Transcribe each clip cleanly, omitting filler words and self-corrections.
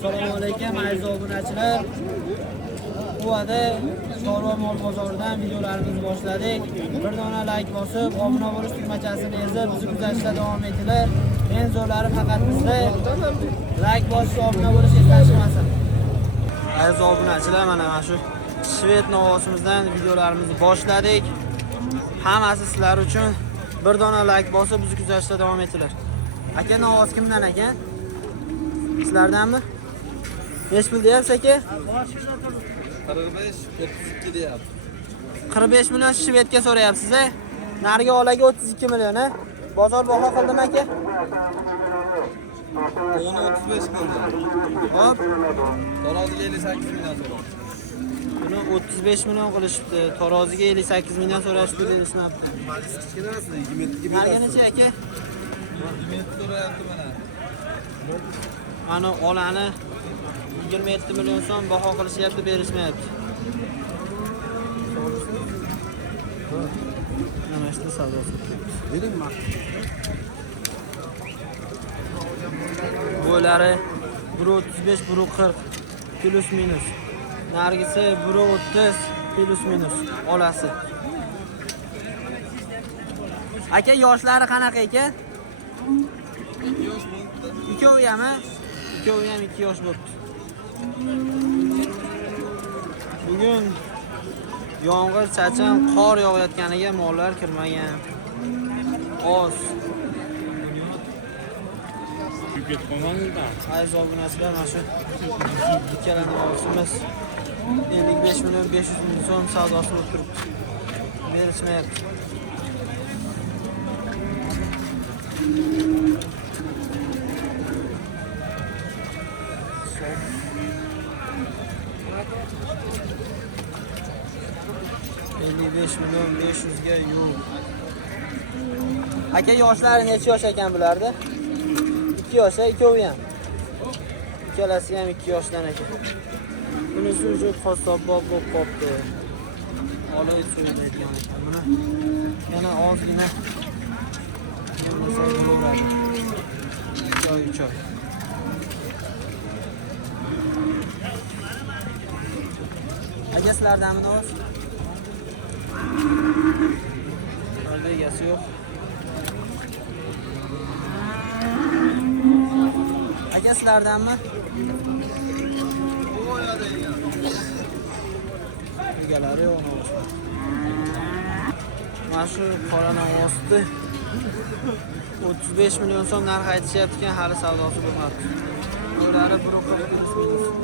Assalomu alaykum aziz obunachilar. Quvada Chorva mol bozoridan videolarimizni boshladik. Bir dona like bosib, obuna bo'lish tugmachasini ezib, bizni kuzatishda davom etinglar. Eng zo'rlari faqat bizda. Like bosib, obuna bo'lish eslatishmasin. Aziz obunachilar, mana shu Shved novosimizdan videolarimizni boshladik. Hammasi sizlar uchun. Bir dona like bosib, bizni kuzatishda davom etinglar. Aka, novoz kimdan aka? Sizlardanmi? Neç pul deyapsiz aka? 45-32 deyapti. 45 million Shvedga so'rayapsiz, a? Nariga olaga 32 million, a? Bozor baho qildimi aka? Onu 35 qildi. Hop. Taroziga 58 million so'radi. Buni 35 million qilishibdi. Taroziga 58 million so'rashibdi deyishmabdi. Kichkinasi 22 million. Nariga necha aka? 27 so'rayapti mana. Mana olani 27 million so'm baho qilishyapti, berishmayapti. Mana shu savdosi. Beringmi? Bo'lari 1.35, 1.40 plus minus. Nargisi 1.30 plus minus olasi. Aka, yoshlari qanaqa ekan? 2 yosh bo'libdi. Ikkovi ham, ikkovi ham 2 yosh bo'libdi. Bugun yomg'ir, chachan, qor yog'ayotganiga mollar kirmagan. Oz. Aziz obunachilar, mana shu ikkala novosimiz 55 million 500 ming so'm savdosi bo'lib turibdi. Berishmayapti. Million 500 ga yo'q. Aka, yoshlari necha yosh ekan bularda? 2 yosh, ikkovi ham. Ikkalasi ham 2 yoshdan ekan. Bunisi ujud xossobbob bo'lib qopti. Olay so'yiladigan ekan buni. Yana ozgina yemasa bo'laveradi. 3 oy. Aka, sizlardanmi noz? Egasi yo'q. Aka, sizlardanmi? Egalari yo'q. Mana shu qora novosni 35 million so'm narx aytishyapti ekan, hali savdosi bo'lmadi. Bo'ylari 1.40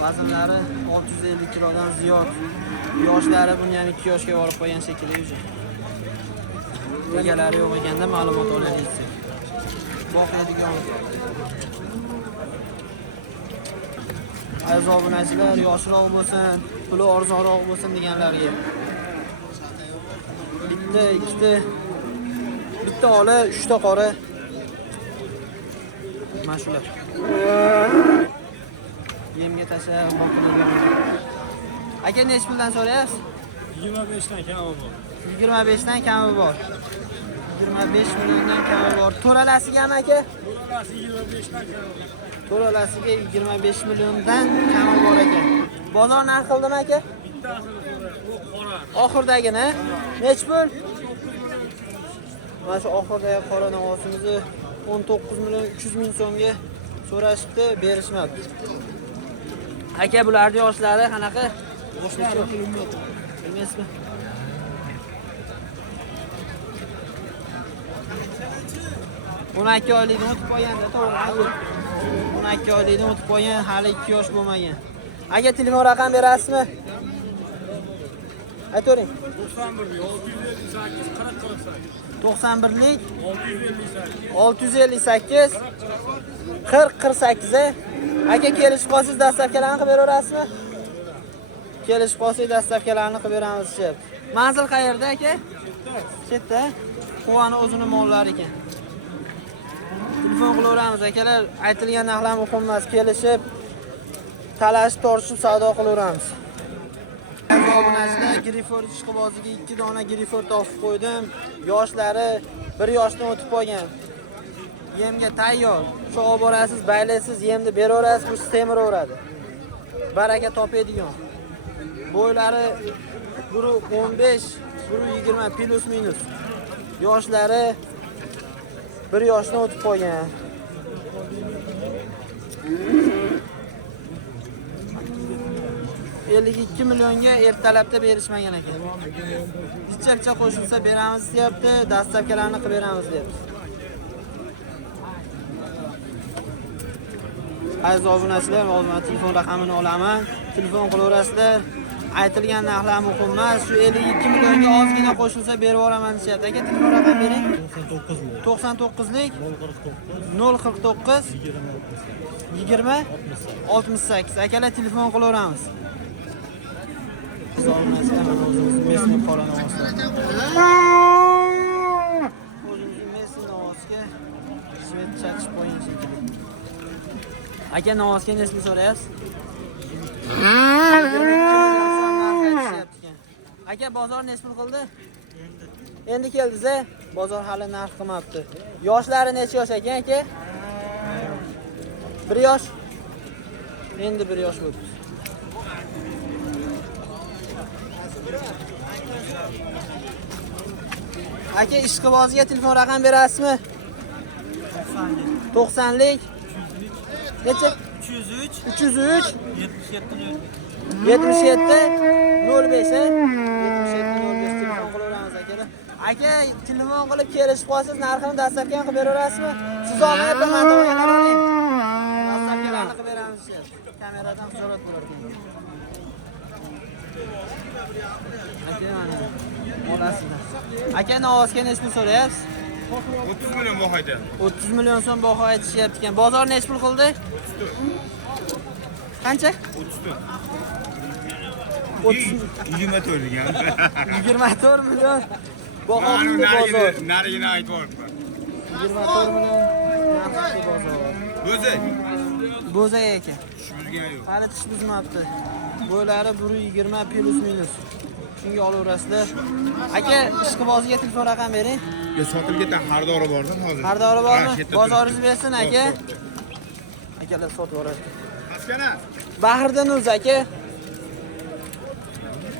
vaznlari 650 kilodan ziyod. Yoshlari buni ham 2 yoshga borib qo'ygan shekilli uje. Egalari yo'q ekanda ma'lumot olaylik. Boqadigan. Aziz obunachilar, yoshroq bo'lsin, puli arzonroq bo'lsin deganlarga. Bitta, ikkita, bitta ola, 3 ta qora. Mana shular. Yemga tashlab boqiladigan. Aka, nech puldan so'rayapsiz? 25 dan kami bor. 25 dan kami bor. 25 milliondan kami bor. To'ralasiga ham aka? To'ralasi 25 dan kami bor. To'ralasiga 25 milliondan kami bor ekan. Bozor narx qildimi aka? Bittasini so'rayapti. Bu qora. Oxirdagini nech pul? Mana shu oxirdagi qora novosimizni 19 million 300 ming so'mga so'rashibdi, berishmadi. Aka, bularning yoshlari qanaqa? Yoshlari bilmaysizmi? O'n 12 oylikni o'tib qo'ygan-da, to'g'ri. 12 oylikni o'tib qo'ygan, hali 2 yosh bo'lmagan. Aka, telefon raqam berasizmi? Aytavering. 91lik 658 40 48. Aka, kelishib qolsangiz dastavkalarni qilib beraverasizmi? Kelishib qolsangiz dastavkalarni qilib beramiz deyapti. Manzil qayerda aka? Chetda. Quvani o'zini mollari ekan. Telefon qilaveramiz akalar, aytilgan narxlar muhim emas, kelishib talashib tortishib savdo qilaveramiz. Obunachilar, Grifford ishqiboziga 2 dona Grifford topib qo'ydim. Yoshlari 1 yoshdan o'tib qolgan. Yemga tayyor. Shu olib borasiz, baylaysiz, yemni beraverasiz, bu semiraveradi. Baraka topadigan. Bo'ylari 1.15, 1.20 plus minus. Yoshlari 1 yoshdan o'tib qolgan. $52 millionga ertalabda berishmagan ekan. Bicha qo'shilsa beramiz deyapti, dastavkalarni qilib beramiz deyapti. Aziz obunachilar, hozir telefon raqamini olaman. Telefon qilaverasizlar. Aytilgan narxlar muhim emas. Shu 52 millionga ozgina qo'shilsa berib yuboraman deyapti. Aka, telefon raqam bering. 99lik 049 20 68. Akalar, telefon qilaveramiz. O'zimizning Messi qora novoslar. O'zimizning Messi novosga svet chachib qo'ying shekilli. Aka, novosga nesini so'rayapsiz? Aka, bozor nechpul qildi? Endi keldiz-a? Bozor hali narx qilmabdi. Yoshlari necha yosh ekan, aka? 1 yosh. Endi 1 yosh bo'ldi. Aka, ishqibozga telefon raqam berasizmi? 90lik. Necha? 303 77 05 telefon qilaveramiz akalar. Aka, telefon qilib kelishib qolsangiz narxini dastavka qilib beraverasizmi? Siz olmayapti, men to'g'ri qarang. Dastavkalarni qilib beramiz. Kameradan hisobot bo'lar ekan. Aka, mana olasizlar. Aka, novosga nechpul so'rayapsiz? 30 million baho aytadi. 30 million so'm baho aytishyapti ekan. Bozor nechpul qildi? 34. Qancha? 34. 24 degan. 24 million. Baho qildi bozor. Narigini aytib yuboribman. 24 million narxli bozor. Bo'zak. Bo'zak ekan. Tushmizgan yo'q. Hali tish buzmabdi. Bo'ylari 1.20 plus minus. Shunga olaverasizlar. Aka, ishqibozga telefon raqam bering. Yo, sotilib ketgan xaridori borda hozir. Xaridori bormi? Bozoringiz bersin aka. Akalar sotib yuboradi. Askana. Bahriddin o'zi aka.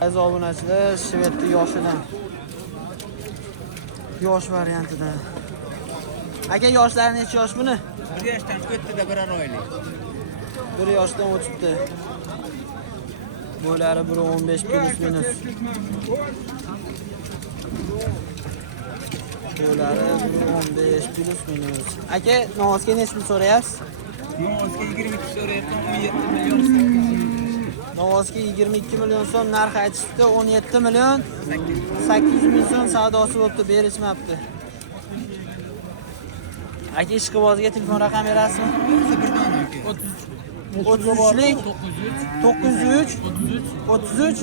Aziz obunachilar, shvedni yoshidan. Yosh variantidan. Aka, yoshlari necha yosh buni? 1 yoshdan o'tdi-da, 1 oylik. 1 yoshdan o'tibdi. Bo'ylari 1.15 plus minus. Bo'ylari 1.15 plus minus. Aka, novosga nechpul so'rayapsiz? Novosga 22 so'rayapti, 17 million. Novosga 22 million so'm narx aytishdi, 17 million 800 ming so'm savdosi bo'libdi, berishmabdi. Aka, ishqibozga telefon raqam berasizmi? 33lik 903 33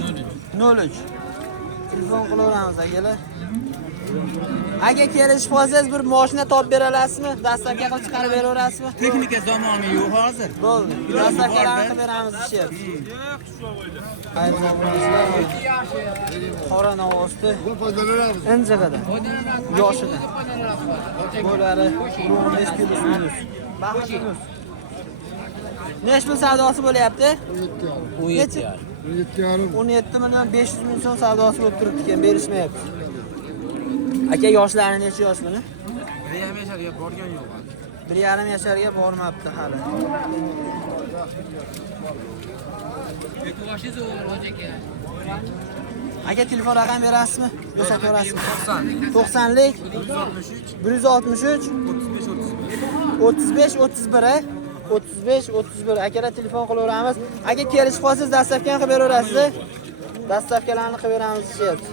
03. Telefon qilaveramiz akalar. Aka, kelishib qolsangiz bir mashina topib bera olasizmi? Dastavka qilib chiqarib beraverasizmi? Texnika zamoni yo'q hozir. Bo'ldi. Dastavkalarni qilib beramiz deyapti. Aziz obunachilar, qora novosdi injig'ida, yoshida. Bo'ylari 15 plus minus. Baxtimiz. Nechpul savdosi bo'lyapti? 17 million 500 ming so'm savdosi bo'lib turibdi ekan, berishmayapti. Aka, yoshlari necha yosh buni? 1,5 yasharga borgan yo'q. 1,5 yasharga bormabdi hali. Aka, telefon raqam berasizmi? Yo, sotaverasizmi? 90lik 163 35 31 35 31. Akalar, telefon qilaveramiz. Aka, kelishib qolsangiz dastavkani qilib beraverasiz. Dastavkalarni qilib beramiz deyapti.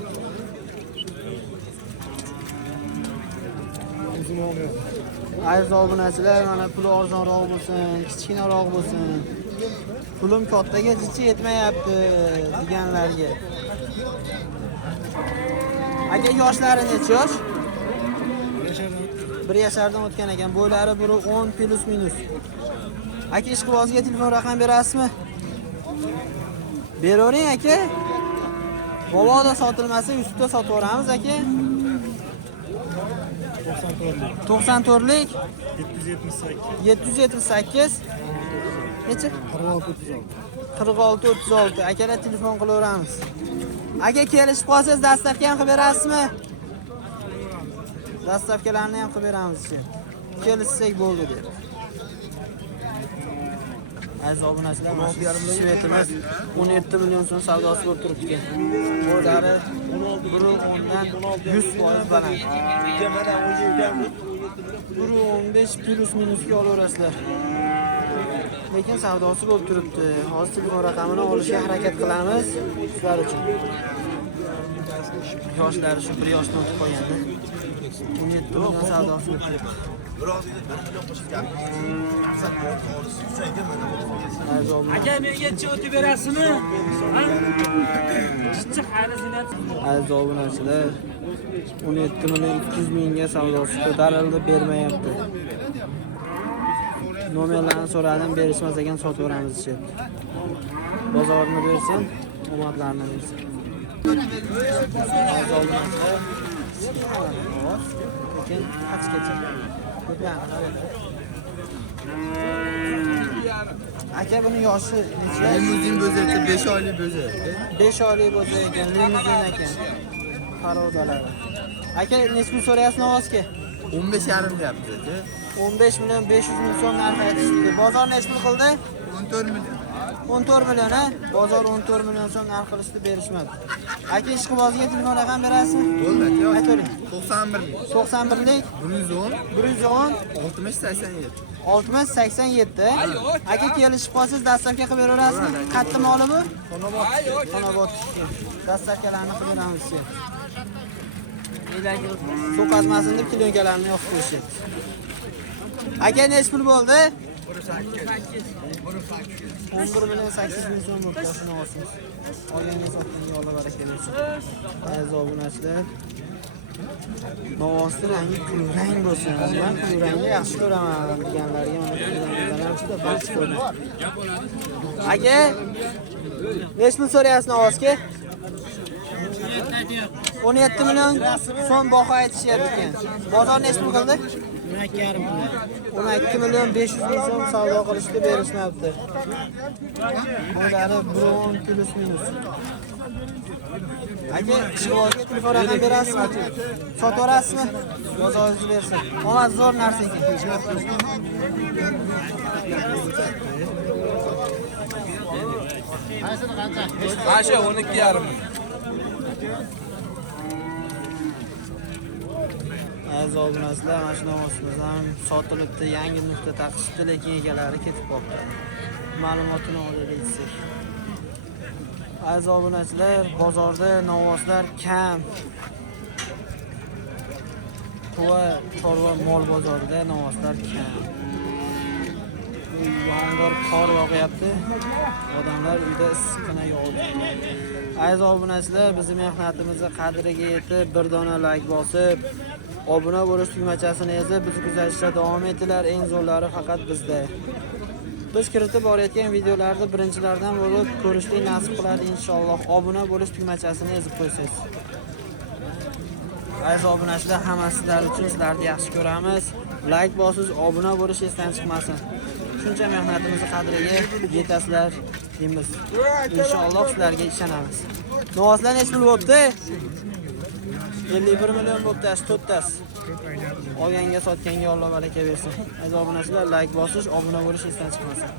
Aziz obunachilar, mana puli arzonroq bo'lsin, kichkinaroq bo'lsin. Pulim kattaga jichi yetmayapti deganlarga. Aka, yoshlari necha yosh? 1 yashardan o'tgan ekan. Bo'ylari 1.10 plus minus. Aka, ishqibozga telefon raqam berasizmi? Beravering aka. Boboda sotilmasa, ustida sotib yuboramiz aka. 94lik 778. 778 necha? 4636. Akalar telefon qilaveramiz. Aka kelishib qolsangiz dastavka ham qilib berasizmi? Dastavkalarni ham qilib beramiz. Kelishsak bo'ldi dedi. Aziz obunachilar, shvetimiz 17 million so'm savdosi bo'lib turibdi. Bo'ylari 1.10dan 100% baland. 1.15 plus minusga olaverasizlar. Lekin savdosi bo'lib turibdi. Hozir telefon raqamini olishga harakat qilamiz sizlar uchun. Yoshlari shu 1 yoshdan o'tib qolganda 17 million savdosi bo'lib turibdi. Aka menga chi o'tib berasizmi? Chichi xarizini. Aziz obunachilar, 17 million 200 mingga savdosi ko'tarildi, bermayapti. Nomerlarni so'radim, berishmas ekan sotib beramiz deyapti. Bozorini bersin, omadlarini bersin. Aziz obunachilar, lekin qachgacha aka buni yoshi necha? Limuzin bo'zaydi, 5 oylik bo'zi. 5 oylik bo'lsa ekan, limuzin ekan. Qarodalari. Aka necha pul so'rayapsiz Novosga? 15,5 deyapti. 15 million 500 ming so'm narx aytishdi. Bozor necha pul qildi? 14 million. 14 million ha? Bozor 14 million so'm narx qilishdi, berishmadi. Aka ishqibozga telefon raqam berasizmi? Bo'lmadi, yo'q. Aytavering. 91 lik. 91lik 110 110 60 87. 60 87. Aka kelishib qolsangiz dastavka qilib beraverasizmi? Qayerda moli bu? Xonobod. Dastavkalarni qilib beramiz siz. So'qazmasin deb kilonkalarini yoqib qo'yishyapti. Aka necha pul bo'ldi? 11 million 800 ming so'm bo'ldi, shuni olsangiz. Olganga sotganga Alloh baraka bersin. Aziz obunachilar, Novosni rangi kulrang bo'lsin. Men kulrangni yaxshi ko'raman deganlarga mana kulranglardan juda baxsh ko'raman. Aka, necha pul so'rayapsiz Novosga? 17 million so'm baho aytishyapti ekan. Bozor necha pul qildi? 12 million 500 ming so'm savdo qilishdi, berishmabdi. Bo'lari 1 plus minus. Aka, ishqibozga telefon raqam berasizmi? Sotib berasizmi? Bozoringiz bersin. Omad zo'r narsa ekan. Asha 12,5. Aziz obunachilar, mana shu Novosimiz ham sotilibdi, yangi nuqta taqishibdi, lekin egalari ketib qoldi. Ma'lumotini olaylik desak. Aziz obunachilar, bozorda Novoslar kam. Quva, chorva mol bozorida Novoslar kam. Yomg'ir, qor yog'yapti. Odamlar uyda issiqqina yog'di. Aziz obunachilar, bizning mehnatimizni qadriga yetib, bir dona like bosib, obuna bo'lish tugmachasini ezib, bizni kuzatishda davom etinglar. Eng zo'rlari faqat bizda. Biz kiritib borayotgan videolarni birinchilardan bo'lib ko'rishni nasib qiladi inshaalloh. Obuna bo'lish tugmachasini ezib qo'ysangiz. Aziz obunachilar, hammasi sizlar uchun, sizlarni yaxshi ko'ramiz. Like bosiz, obuna bo'lish esdan chiqmasin. Shuncha mehnatimizni qadriga yetasizlar deymiz. Inshaalloh sizlarga ishonamiz. Novoslar necha pul bo'libdi? 51 million bo'libdi, 4 tasi. Olganga sotganga Alloh baraka bersin. Aziz obunachilar, like bosish, obuna bo'lish esdan chiqmasin.